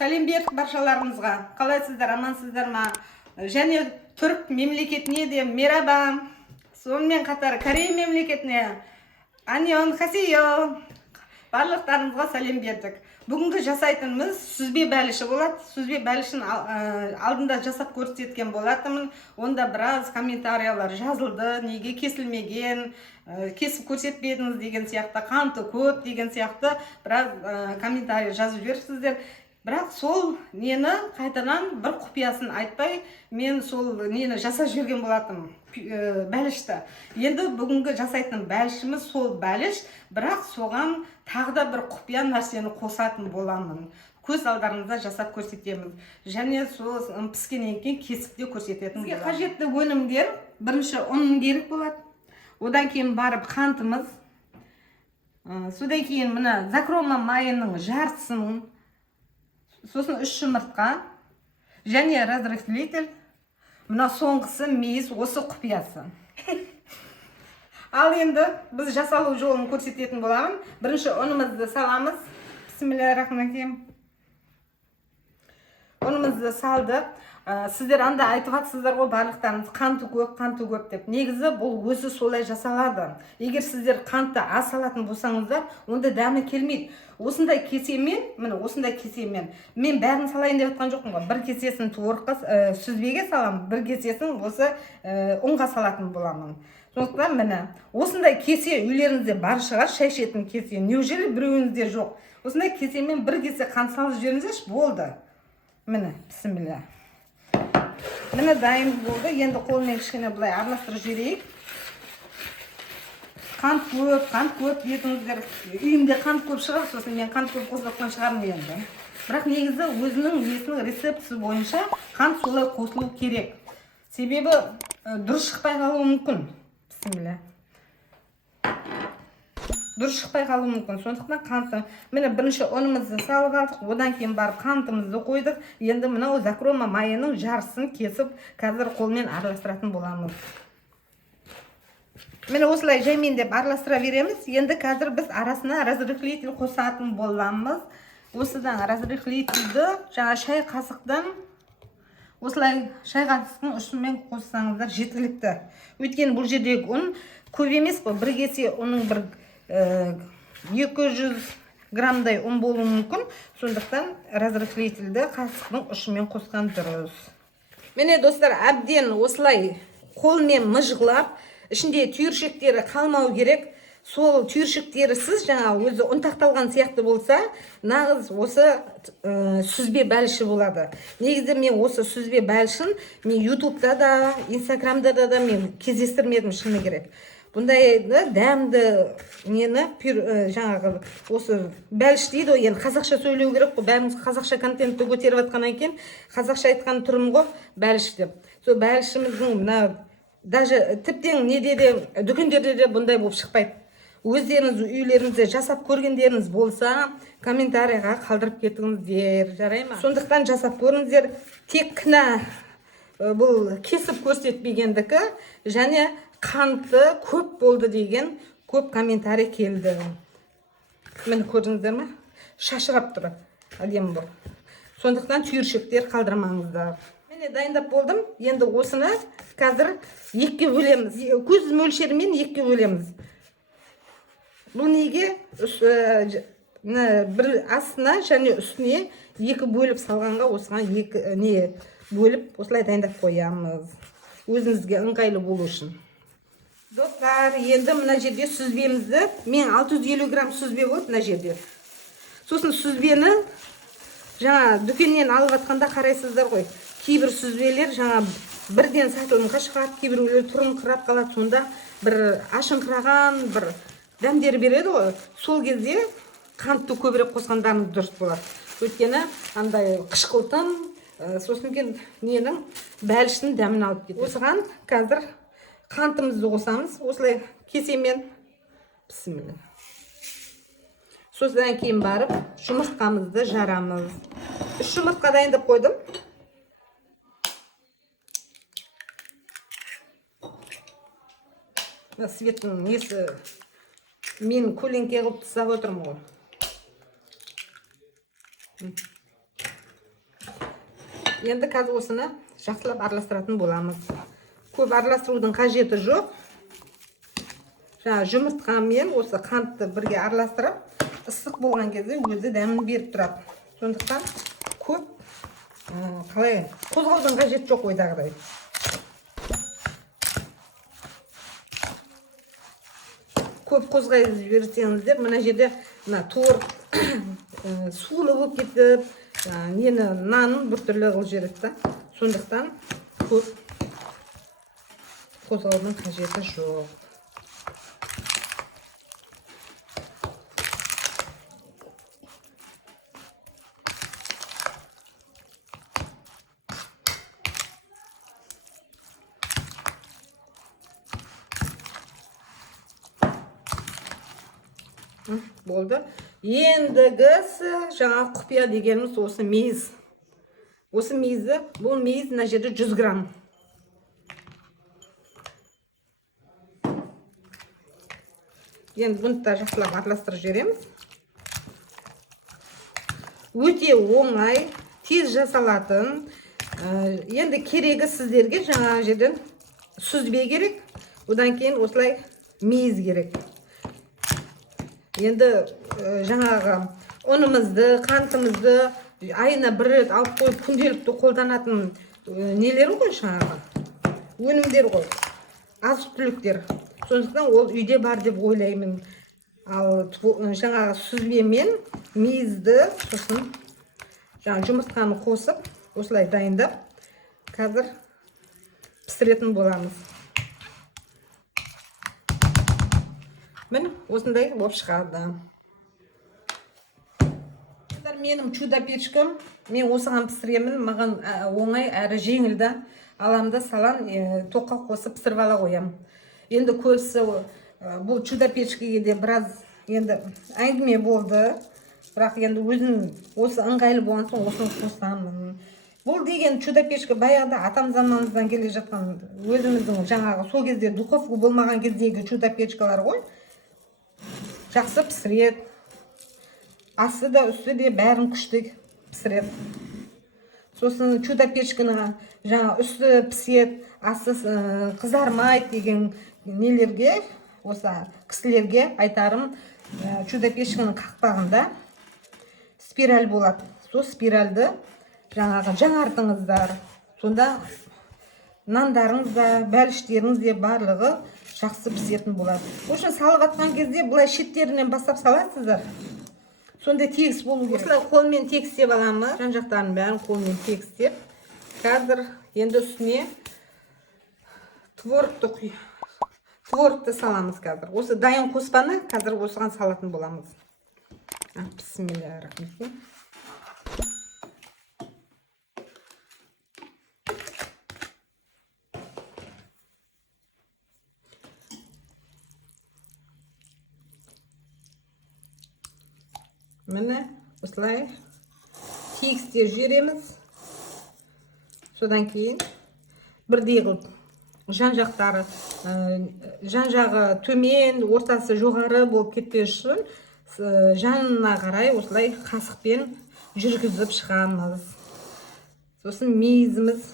Сәлем бердік баршаларыңызға. Қалайсыздар, амансыздар ма? Және түрік мемлекетіне де мераба. Сонымен қатар Корей мемлекетіне аньон хасио. Барлықтарыңызға сәлем бердік. Бүгінгі жасайтынымыз сүзбе бәліші болады. Сүзбе бәлішін алдында жасап көрсеткен болатынмын. Онда біраз комментариялар жазылды. Неге кесілмеген, кесіп көрсетпедіңіз деген сияқты, қанты көп деген сияқты біраз комментарий жазып жіберіпсіздер. Бірақ сол нені қайтадан бір құпиясын айтпай, мен сол нені жасап жүрген болатым бәлішті. Енді бүгінгі жасайтын бәлішіміз сол бәліш, бірақ соған тағы да бір құпия нәрсені қосатын боламын. Көз алдарыңызда жасап көрсетеміз. Және сол піскеннен кейін кесіп те көрсететін боламын. Бізге қажетті өнімдер, бірінші ұн керек болады. Одан кейін барып қантымыз. Содан кейін мына закрома майының жартысын, сосын 3 жұмыртқа және разрыхлитель. Мына соңғысы мейіз, осы құпиясы. Ал енді біз жасалу жолын көрсететін боламын. Бірінші ұнымызды саламыз. Бисмиллахиррахманиррахим. Ұнымызды салдық. Сіздер анда айтып жатсыздар ғой, барлықтарыңыз қанты көп деп. Негізі бұл өзі солай жасалады. Егер сіздер қанты аз салатын болсаңыздар, онда дәмі келмейді. Осындай кесемен, міне осындай кесемен, мен бәрін салайын деп жатқан жоқпын ғой. Бір кесесін творыққа, сүзбеге саламын, бір кесесін осы ұнға салатын боламын. Сондықтан міне осындай кесе үйлеріңізде бар шығар, шай ішетін кесе. Неужели біреуіңізде жоқ? Осындай кесемен бір кесе қант салып жіберіңіздерші, болды. Міне, бісміллә. Міне дайын болды. Енді қолмен кішкене былай араластырып жіберейік. Қант көп етіңіздер. Үйімде қант көп шығар, сосын мен қант көп қосылған шығармын енді. Бірақ негізі өзінің несінің рецептісі бойынша қант солай қосылу керек. Себебі дұрыс шықпай қалуы мүмкін. Бісміллә. Дұрыс шықпай қалуы мүмкін. Сондықтан қанты. Міне бірінші ұнымызды салып алдық, одан кейін барып қантымызды қойдық. Енді мынау закрома майының жарысын кесіп, қазір қолмен араластыратын боламыз. Міне осылай жаймен деп араластыра береміз. Енді қазір біз арасына разрыхлитель қосатын боламыз. Осыдан разрыхлительді жаңа шай қасықтан осылай шай қасықтың ұшымен қоссаңыздар жеткілікті. Өйткені бұл жердегі ұн көп емес қой. Бір кесе ұнның бір 200 граммдай ұн болуы мүмкін. Сондықтан разрыхлительді қасықтың ұшымен қосқан дұрыс. Міне достар, әбден осылай қолмен мүжғылап, ішінде түйіршектері қалмау керек. Сол түйіршектерісіз жаңа өзі ұнтақталған сияқты болса, нағыз осы сүзбе бәліші болады. Негізі мен осы сүзбе бәлішін мен ютубта да, инстаграмда да мен кездестірмедім, шыны керек. Бұндай дәмді нені жаңағы осы бәліш дейді ғой, енді қазақша сөйлеу керек қой. Бәріміз қазақша контентті көтеріп жатқаннан кейін қазақша айтқан түрім ғой бәліш деп. Сол бәлішіміздің мына даже тіптен неде де дүкендерде де бұндай болып шықпайды. Өздеріңіз үйлеріңізде жасап көргендеріңіз болса, комментарийға қалдырып кетіңіздер, жарай ма? Сондықтан жасап көріңіздер. Тек кінә бұл кесіп көрсетпегендікі және қанты көп болды деген көп комментарий келді. Мені көрдіңіздер ме? Шашырап тұр. Әдемі бұл. Сондықтан түйіршектер қалдырмаңыздар. Мені дайындап болдым. Енді осыны қазір екіге бөлеміз. Көз мөлшерімен екіге бөлеміз. Бұл неге? Бір астына және үстіне екі бөліп салғанға осыған екі не бөліп осылай дайындап қоямыз. Өзімізге ыңғайлы болу үшін. Достар, енді мына жерде сүзбемізді, мен 650 грамм сүзбе болды мына жерде. Сосын сүзбені жаңа дүкеннен алып жатқанда қарайсыздар ғой. Кейбір сүзбелер жаңа бірден сатылымға шығады, кейбіреулер тұрыңқырап қалады, сонда бір ашыңқыраған, бір дәмдер береді ғой. Сол кезде қантты көбірек қосқандарыңыз дұрыс болады. Өйткені андай қышқылтым, сосын кейін ненің бәліштің дәмін алып кетеді. Осыған қазір қантымызды қосамыз, осылай кесемен. Бісміллә. Содан кейін барып жұмыртқамызды жарамыз. 3 жұмыртқа дайындап қойдым. Светтің несі мен көлеңке қылып тастап отырмын ғой. Енді қазір осыны жақсылап араластыратын боламыз. Көп араластырудың қажеті жоқ. Жаңа жұмыртқамен осы қантты бірге араластырып, ыстық болған кезде өзі дәмін беріп тұрады. Сондықтан көп қалай қозғаудың қажеті жоқ ойдағыдай. Көп қозғай берсеңіздер, мына жерде торт сулы болып кетіп, нені нанын біртүрлі қылып жібереді. Сондықтан көп қозғаудың қажеті жоқ. Болды. Ендігісі жаңа құпия дегеніміз осы мейіз. Осы мейізі, бұл мейіз мына жерде 100 грамм. Енді бұны да жақсылап араластырып жібереміз. Өте оңай, тез жасалатын. Енді керегі сіздерге жаңа жерден сүзбе керек. Одан кейін осылай мейіз керек. Енді жаңағы ұнымызды, қантымызды айына бір рет алып қойып күнделікті қолданатын нелер ғой жаңағы өнімдер ғой, азық-түліктер. Сондықтан ол үйде бар деп ойлаймын. Ал жаңағы сүзбемен мейізді, сосын жаңағы жұмыртқаны қосып, осылай дайындап, қазір пісіретін боламыз. Міне, осындай болып шығады. Менің чудо печкам, мен осыған пісіремін, маған оңай әрі жеңілді. Аламда салан тоққа қосып пісіріп ала қоям. Енді көбісі бұл чудо печкеге де біраз енді әңгіме болды. Бірақ енді өзім осы ыңғайлы болған соң осыны қосамын. Бұл деген чудо печка баяғыда атам заманымыздан келе жатқан өзіміздің жаңағы сол кезде духовка болмаған кездегі чудо печкалар ғой. Жақсы пісіреді. Асты да, үсті де бәрін күшті пісіреді. Сосын чудо печканы жаңа үсті піседі, асты қызармайды деген нелерге, осы кісілерге айтарым, чудо печканың қақпағында спираль болады. Сол спиральді жаңағы жаңартыңыздар. Сонда нандарыңыз да, бәліштеріңіз де барлығы жақсы пісетін болады. Үшін салып атқан кезде бұлай шеттерінен бастап саласыздар. Сонда тегіс болу керек. Осылай қолмен тегістеп аламыз. Жан-жақтарын бәрін қолмен тегістеп. Қазір енді үстіне творогты саламыз қазір. Осы дайын қоспаны қазір осыған салатын боламыз. Бисмиллахир-рахманир-рахим. Міне, осылай тегістеп жібереміз. Содан кейін бірдей қылып жан-жақтары, жан-жағы төмен, ортасы жоғары болып кетпес үшін жанына қарай осылай қасықпен жүргізіп шығамыз. Сосын мейізіміз,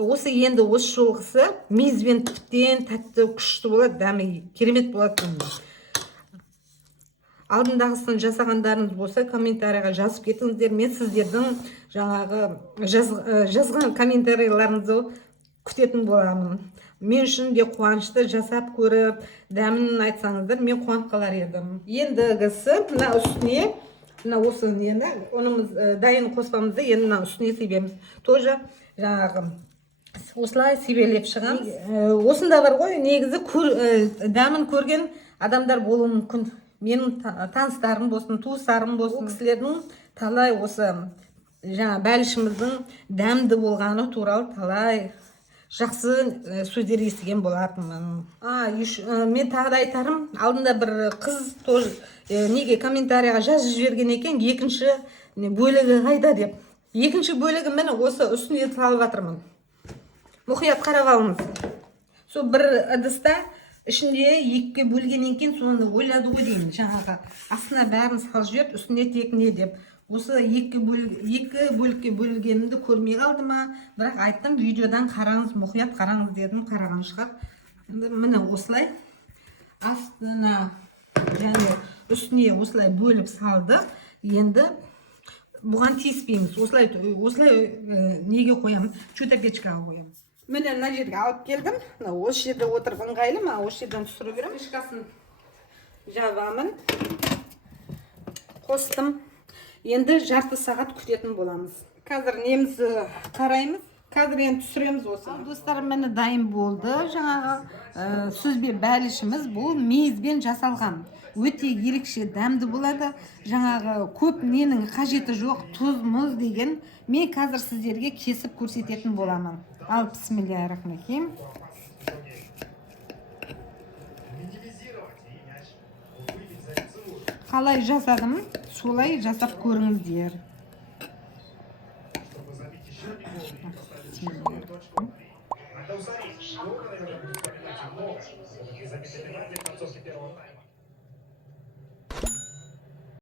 осы енді осы жолғысы мейізбен тіптен тәтті күшті болады, дәмі керемет болады. Алдындағысын жасағандарыңыз болса, комментарийға жазып кетіңіздер. Мен сіздердің жаңағы жазған комментарийларыңызды күтетін боламын. Мен үшін де қуанышты, жасап көріп, дәмін айтсаңыздар, мен қуанып қалар едім. Ендігісі мына үстіне, мына осы нені, онымыз дайын қоспамызды енді мына үстіне себеміз. Тоже жаңағы осылай себелеп шығамыз. Осында бар ғой, негізі дәмін көрген адамдар болуы мүмкін. Менің таныстарым болсын, туыстарым болсын, кісілердің талай осы жаңа бәлішіміздің дәмді болғаны туралы талай жақсы сөздер естіген болатынмын. Мен тағы да айтарым, алдында бір қыз тоже неге комментарийға жазып жіберген екен, екінші бөлігі қайда деп. Екінші бөлігі міне осы үстіне салып жатырмын. Мұқият қарап алыңыз. Сол бір ыдыста ішінде екіге бөлгеннен кейін соны ойлады ғой деймін. Жаңағы астына бәрін салып жіберіп, үстіне тек не деп. Осы екі бөлікке бөлгенімді көрмей қалды ма, бірақ айттым, видеодан қараңыз, мұқият қараңыз дедім, қараған шығар. Енді міне осылай астына және үстіне осылай бөліп салдық. Енді бұған тиіспейміз. Осылай неге қоямыз? Чудо-печкаға қоямыз. Міне мына жерге алып келдім. Осы жерде отырып ыңғайлы ма? Осы жерден түсіру берем. Печкасын жабамын. Қостым. Енді жарты сағат күтетін боламыз. Қазір немізді қараймыз. Қазір енді түсіреміз осы. Достар, мені дайын болды. Жаңағы сүзбе бәлішіміз бұл мейізбен жасалған. Өте ерекше дәмді болады. Жаңағы көп ненің қажеті жоқ, тұз, мұз деген. Мен қазір сіздерге кесіп көрсететін боламын. Ал, бисмиллахир-рахманир-рахим. Қалай жасадым, солай жасап көріңіздер. Много, наверное, будет вспоминать, много. Забитый пенальти в концовке первого тайма.